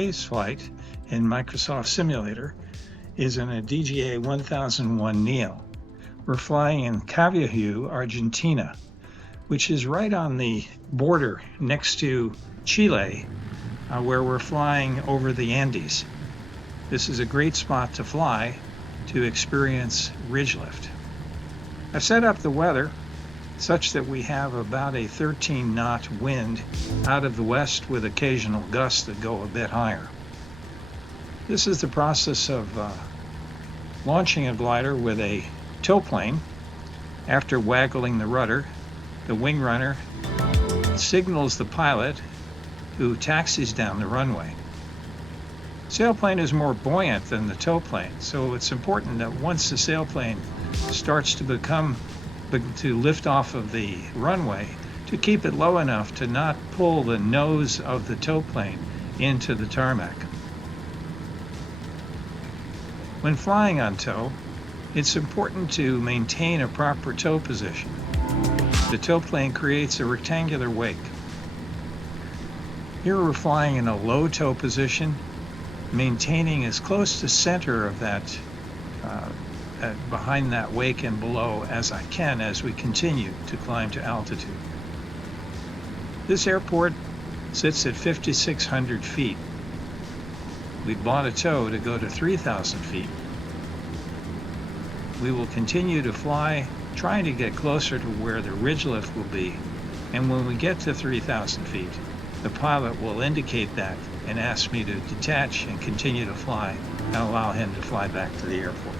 today's flight in Microsoft Simulator is in a DGA 1001 Neo. We're flying in Caviahue, Argentina, which is right on the border next to Chile, where we're flying over the Andes. This is a great spot to fly to experience ridge lift. I've set up the weather such that we have about a 13-knot wind out of the west with occasional gusts that go a bit higher. This is the process of launching a glider with a tow plane. After waggling the rudder, the wing runner signals the pilot, who taxis down the runway. Sailplane is more buoyant than the tow plane, so it's important that once the sailplane starts to lift off of the runway, to keep it low enough to not pull the nose of the tow plane into the tarmac. When flying on tow, it's important to maintain a proper tow position. The tow plane creates a rectangular wake. Here we're flying in a low tow position, maintaining as close to center of that behind that wake and below as I can as we continue to climb to altitude. This airport sits at 5,600 feet. We bought a tow to go to 3,000 feet. We will continue to fly, trying to get closer to where the ridge lift will be, and when we get to 3,000 feet, the pilot will indicate that and ask me to detach and continue to fly and allow him to fly back to the airport.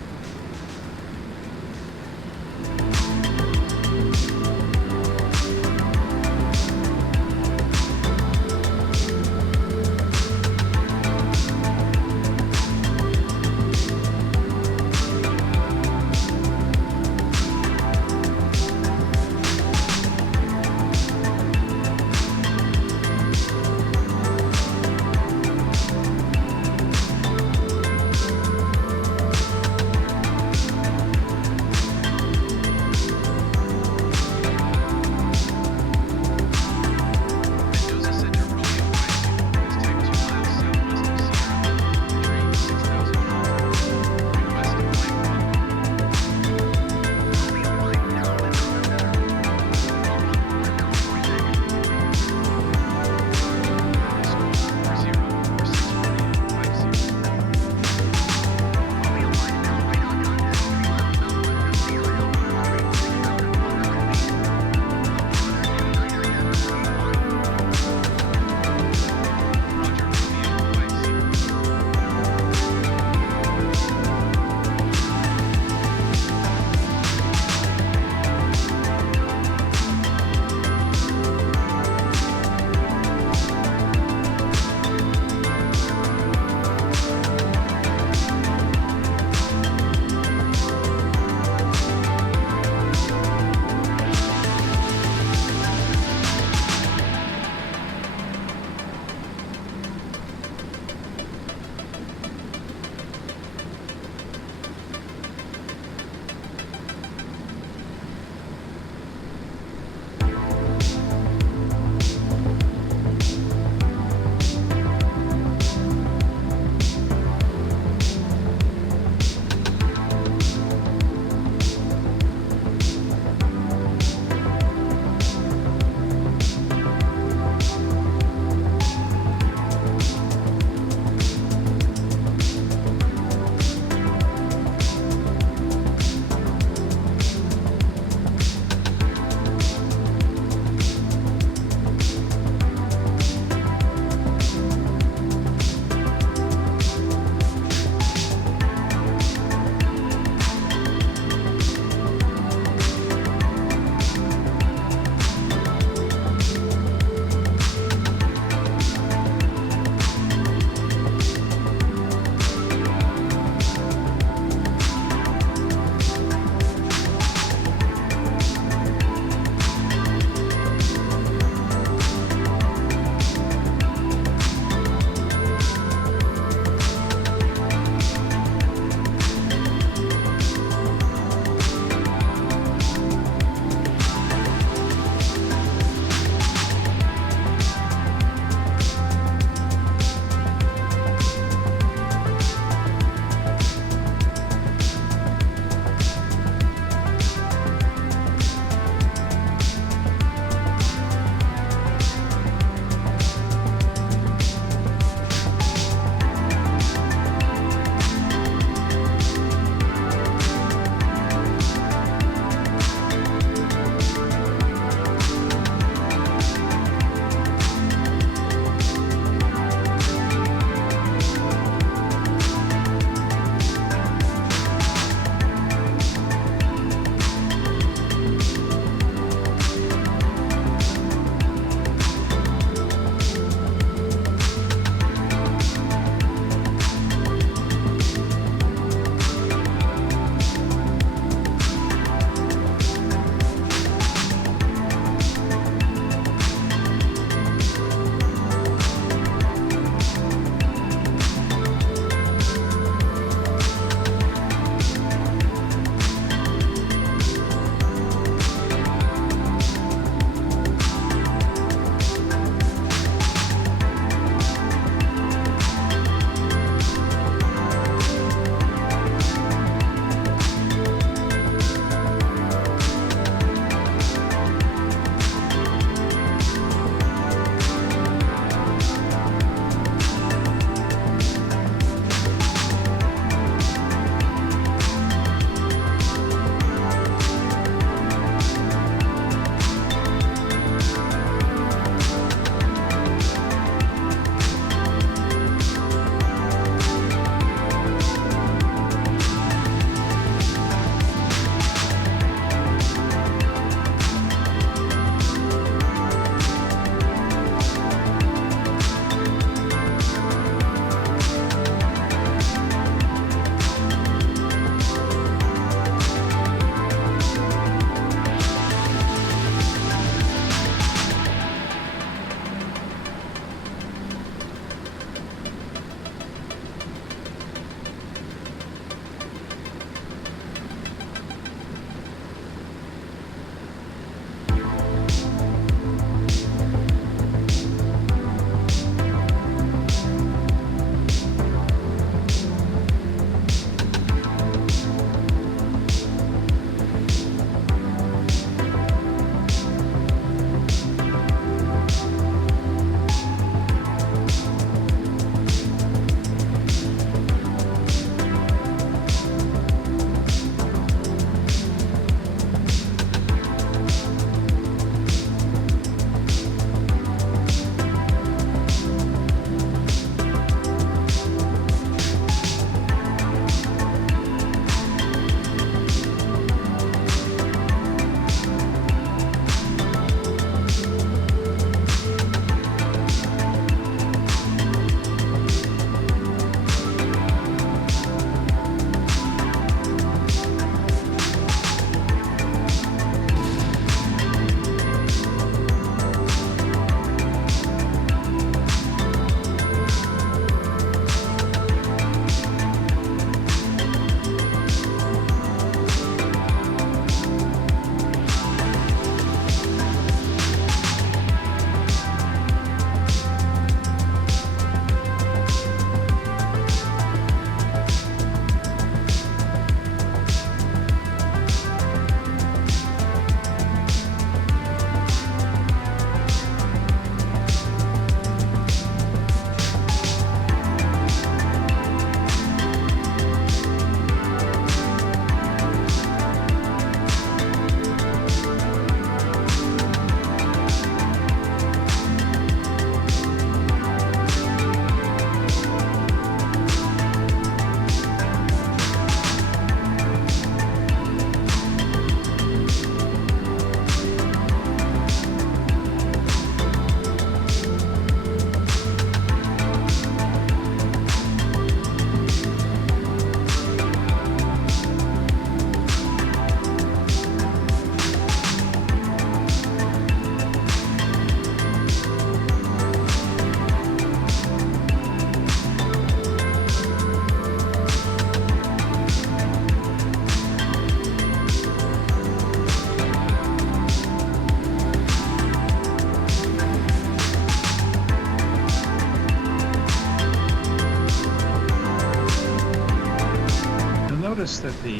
notice that the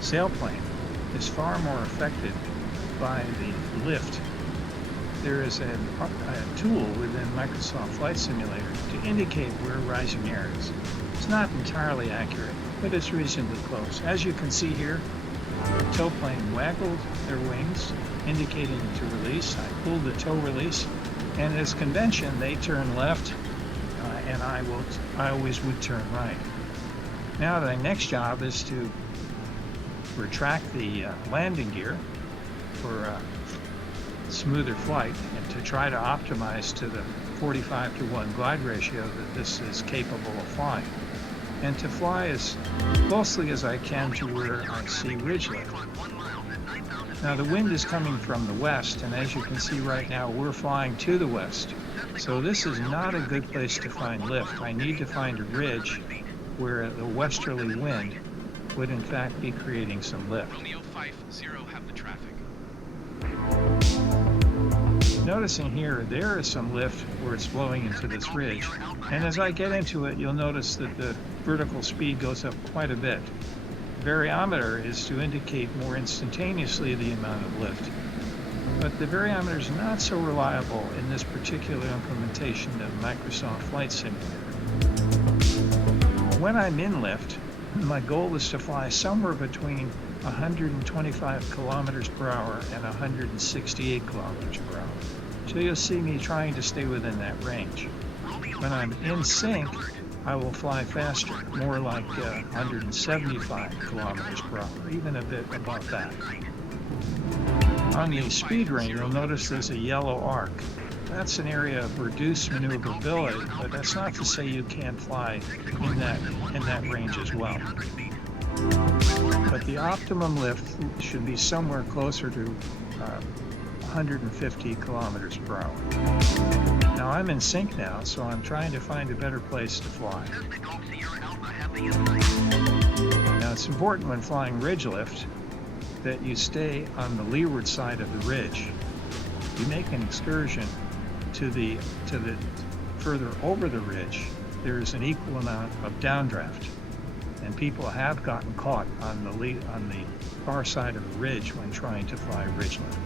sailplane is far more affected by the lift. There is a tool within Microsoft Flight Simulator to indicate where rising air is. It's not entirely accurate, but it's reasonably close. As you can see here, the tow plane waggled their wings, indicating to release. I pulled the tow release, and as convention, they turn left, and I always would turn right. Now the next job is to retract the landing gear for smoother flight, and to try to optimize to the 45:1 glide ratio that this is capable of flying, and to fly as closely as I can to where I see ridge lift. Now the wind is coming from the west, and as you can see right now, we're flying to the west. So this is not a good place to find lift. I need to find a ridge where the westerly wind would in fact be creating some lift. Romeo 50, have the traffic. Noticing here, there is some lift where it's blowing into this ridge, and as I get into it, you'll notice that the vertical speed goes up quite a bit. The variometer is to indicate more instantaneously the amount of lift, but the variometer is not so reliable in this particular implementation of Microsoft Flight Simulator. When I'm in lift, my goal is to fly somewhere between 125 kilometers per hour and 168 kilometers per hour. So you'll see me trying to stay within that range. When I'm in sync, I will fly faster, more like 175 kilometers per hour, even a bit above that. On the speed ring, you'll notice there's a yellow arc. That's an area of reduced maneuverability, but that's not to say you can't fly in that range as well. But the optimum lift should be somewhere closer to 150 kilometers per hour. Now I'm in sync now, so I'm trying to find a better place to fly. Now it's important when flying ridge lift that you stay on the leeward side of the ridge. You make an excursion to the further over the ridge, there's an equal amount of downdraft, and people have gotten caught on the far side of the ridge when trying to fly ridge lift.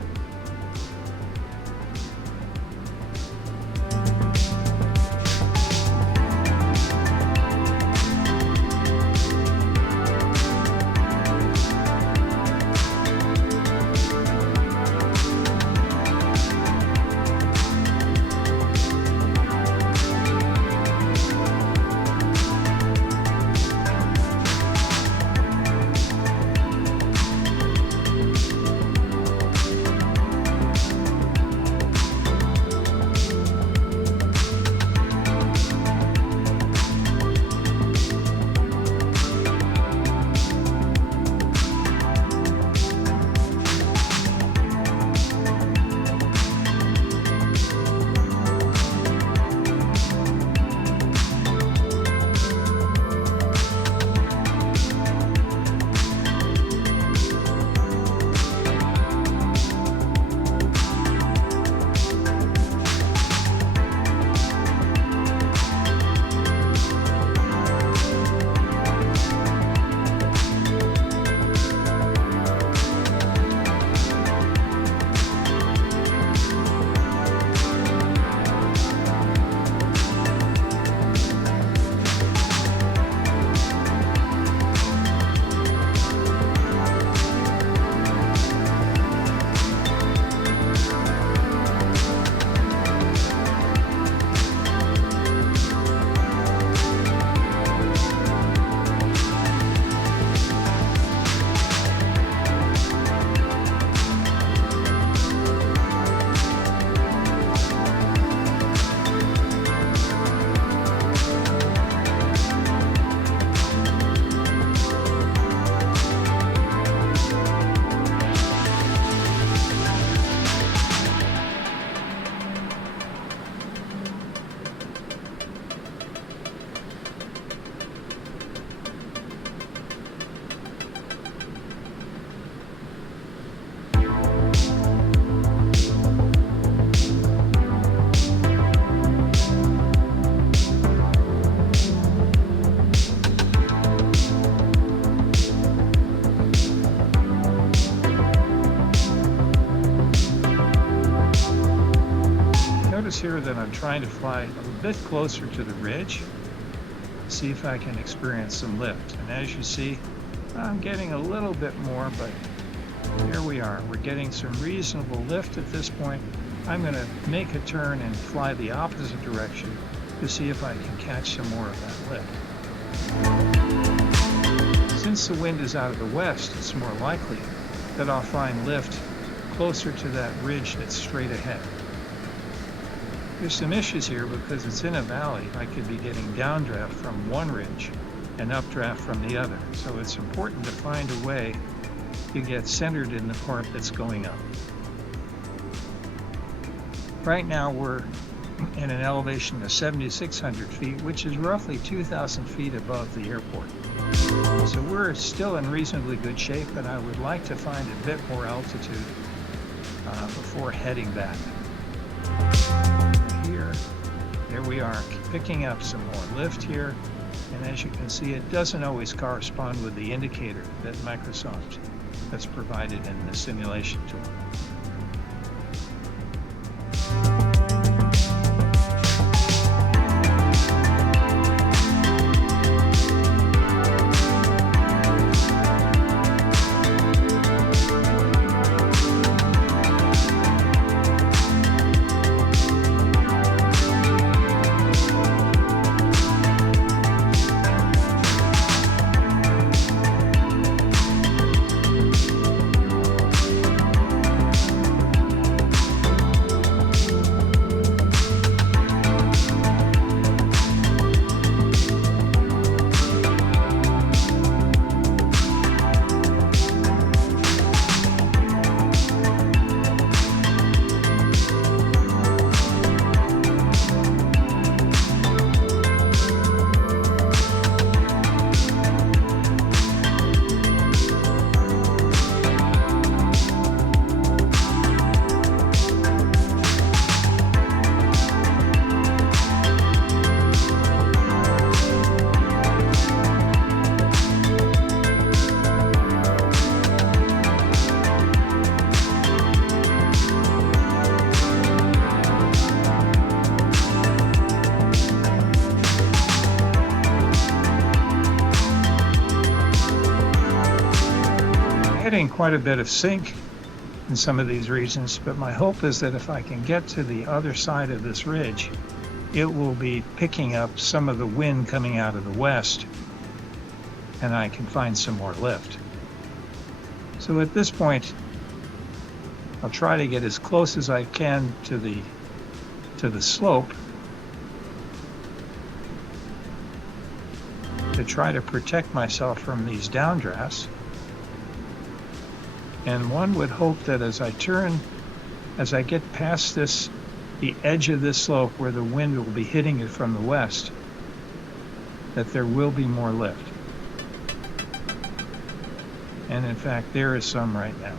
notice here that I'm trying to fly a bit closer to the ridge, see if I can experience some lift. And as you see, I'm getting a little bit more, but here we are. We're getting some reasonable lift at this point. I'm going to make a turn and fly the opposite direction to see if I can catch some more of that lift. Since the wind is out of the west, it's more likely that I'll find lift closer to that ridge that's straight ahead. There's some issues here because it's in a valley. I could be getting downdraft from one ridge and updraft from the other. So it's important to find a way to get centered in the part that's going up. Right now we're in an elevation of 7,600 feet, which is roughly 2,000 feet above the airport. So we're still in reasonably good shape, but I would like to find a bit more altitude before heading back. There we are, picking up some more lift here, and as you can see, it doesn't always correspond with the indicator that Microsoft has provided in the simulation tool. Getting quite a bit of sink in some of these regions, but my hope is that if I can get to the other side of this ridge, it will be picking up some of the wind coming out of the west, and I can find some more lift. So at this point, I'll try to get as close as I can to the slope to try to protect myself from these downdrafts. And one would hope that as I get past the edge of this slope where the wind will be hitting it from the west, that there will be more lift. And in fact, there is some right now.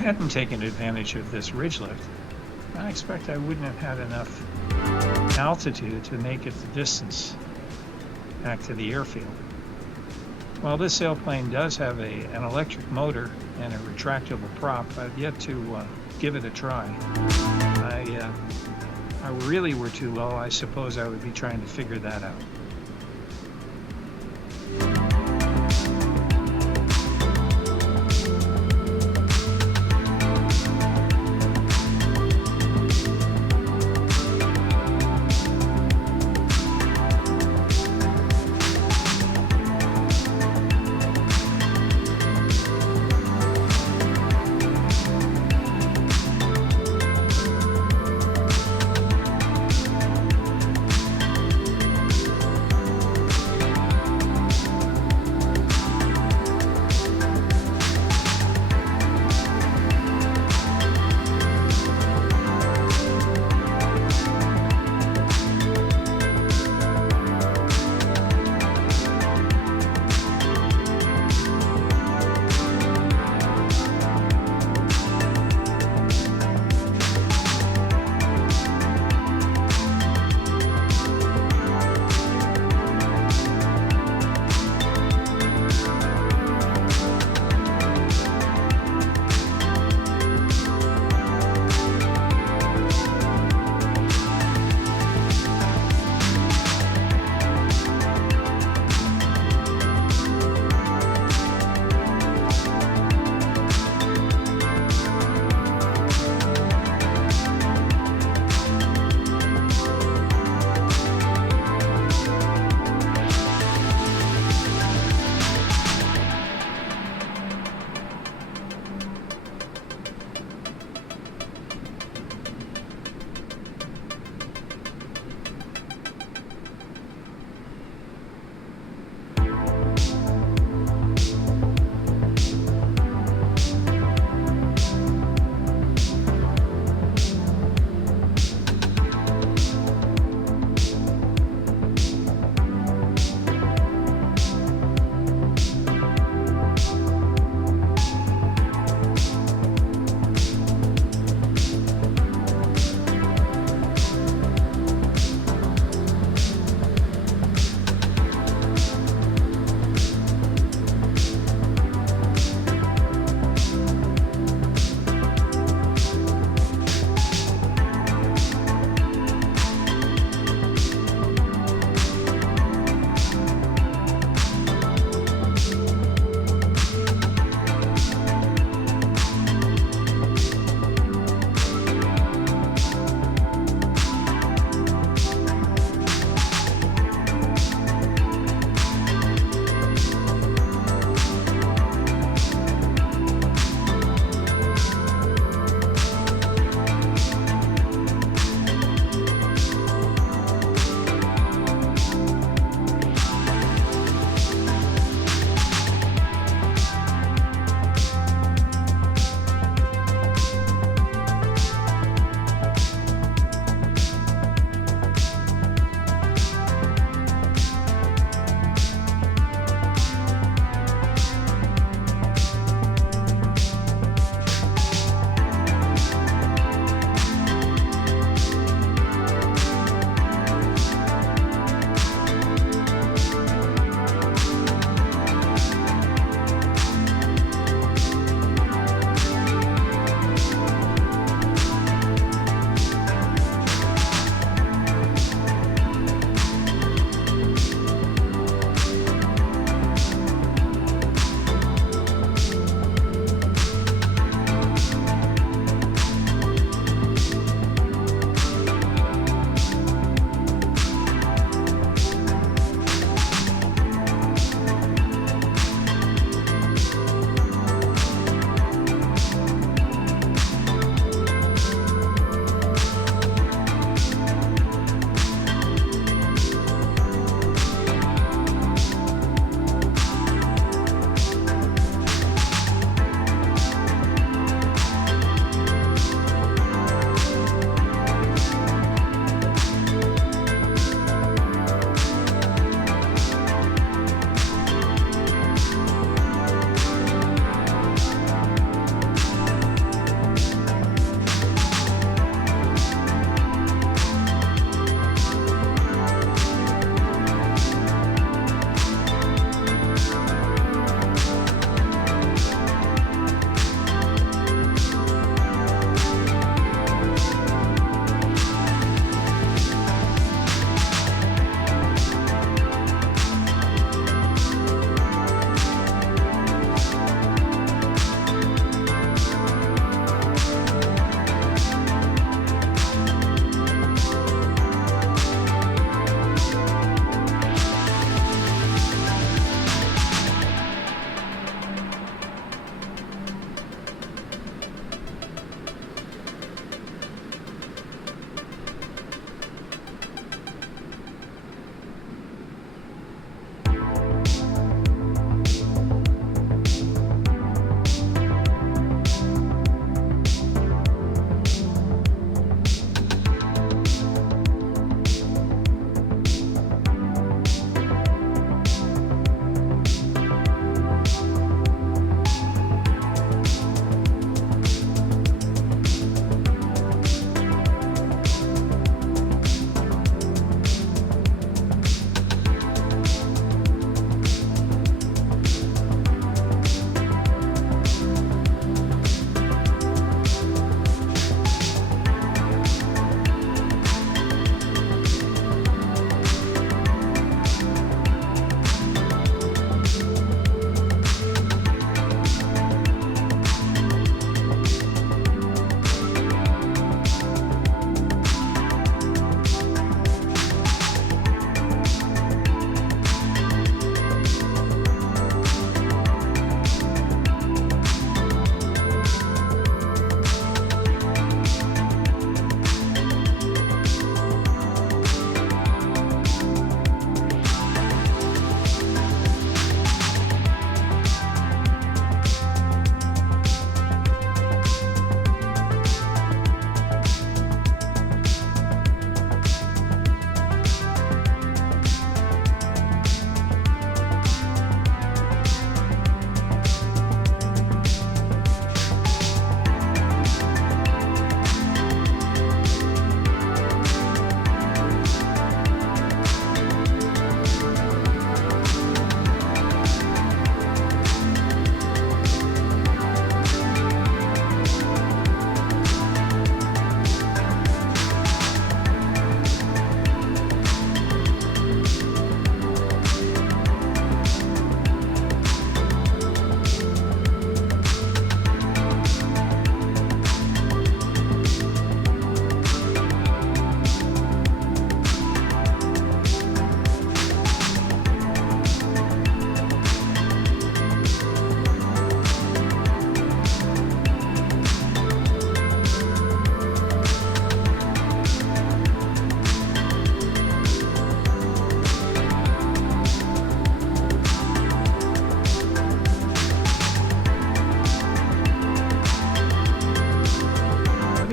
hadn't taken advantage of this ridge lift, I expect I wouldn't have had enough altitude to make it the distance back to the airfield. While this sailplane does have an electric motor and a retractable prop, I've yet to give it a try. If I really were too low, I suppose I would be trying to figure that out.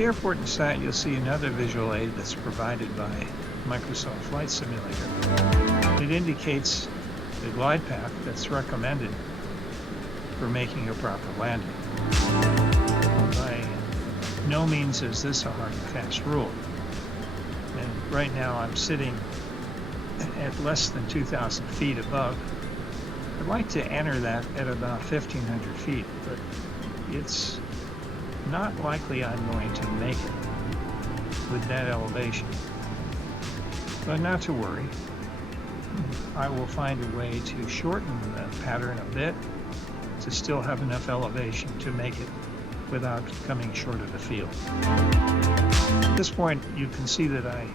airport in sight, you'll see another visual aid that's provided by Microsoft Flight Simulator. It indicates the glide path that's recommended for making a proper landing. By no means is this a hard and fast rule. And right now I'm sitting at less than 2,000 feet above. I'd like to enter that at about 1,500 feet, but it's not likely I'm going to make it with that elevation. But not to worry. I will find a way to shorten the pattern a bit to still have enough elevation to make it without coming short of the field. At this point, you can see that I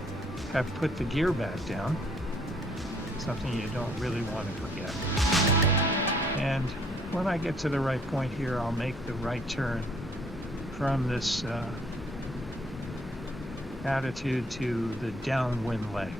have put the gear back down, something you don't really want to forget. And when I get to the right point here, I'll make the right turn from this attitude to the downwind leg.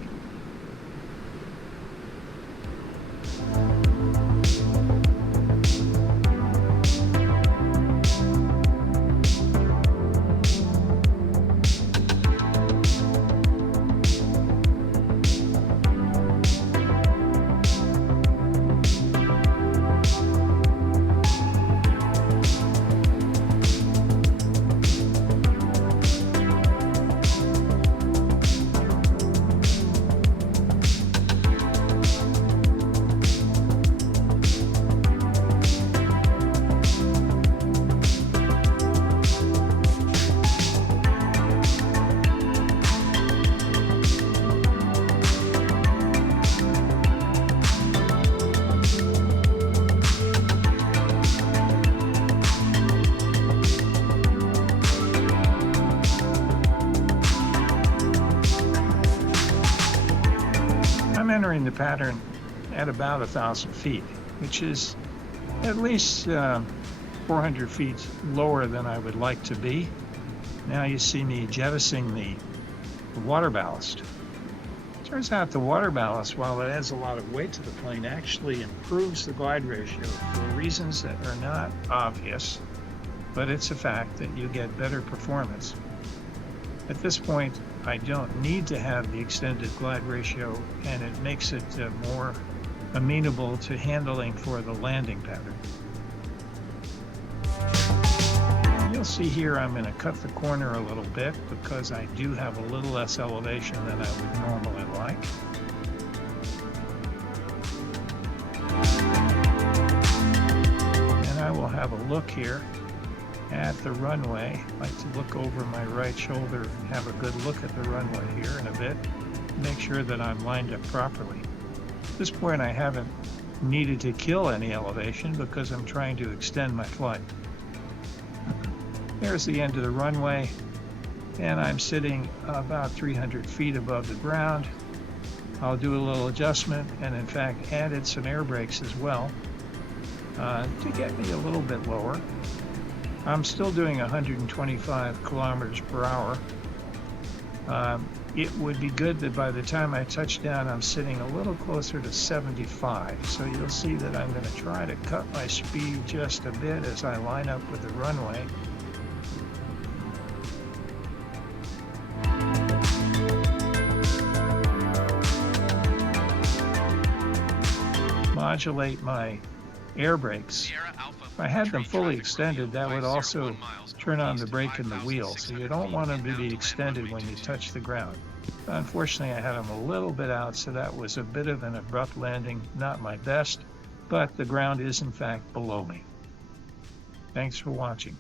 Entering the pattern at about 1,000 feet, which is at least 400 feet lower than I would like to be. Now you see me jettisoning the water ballast. Turns out the water ballast, while it adds a lot of weight to the plane, actually improves the glide ratio for reasons that are not obvious, but it's a fact that you get better performance. At this point, I don't need to have the extended glide ratio, and it makes it more amenable to handling for the landing pattern. You'll see here I'm going to cut the corner a little bit because I do have a little less elevation than I would normally like. And I will have a look here at the runway. I like to look over my right shoulder and have a good look at the runway here in a bit, make sure that I'm lined up properly. At this point I haven't needed to kill any elevation because I'm trying to extend my flight. There's the end of the runway, and I'm sitting about 300 feet above the ground. I'll do a little adjustment, and in fact added some air brakes as well to get me a little bit lower. I'm still doing 125 kilometers per hour. It would be good that by the time I touch down, I'm sitting a little closer to 75. So you'll see that I'm going to try to cut my speed just a bit as I line up with the runway. Modulate my air brakes. If I had them fully extended, that would also turn on the brake and the wheel, so you don't want them to be extended when you touch the ground. Unfortunately, I had them a little bit out, so that was a bit of an abrupt landing, not my best, but the ground is in fact below me. Thanks for watching.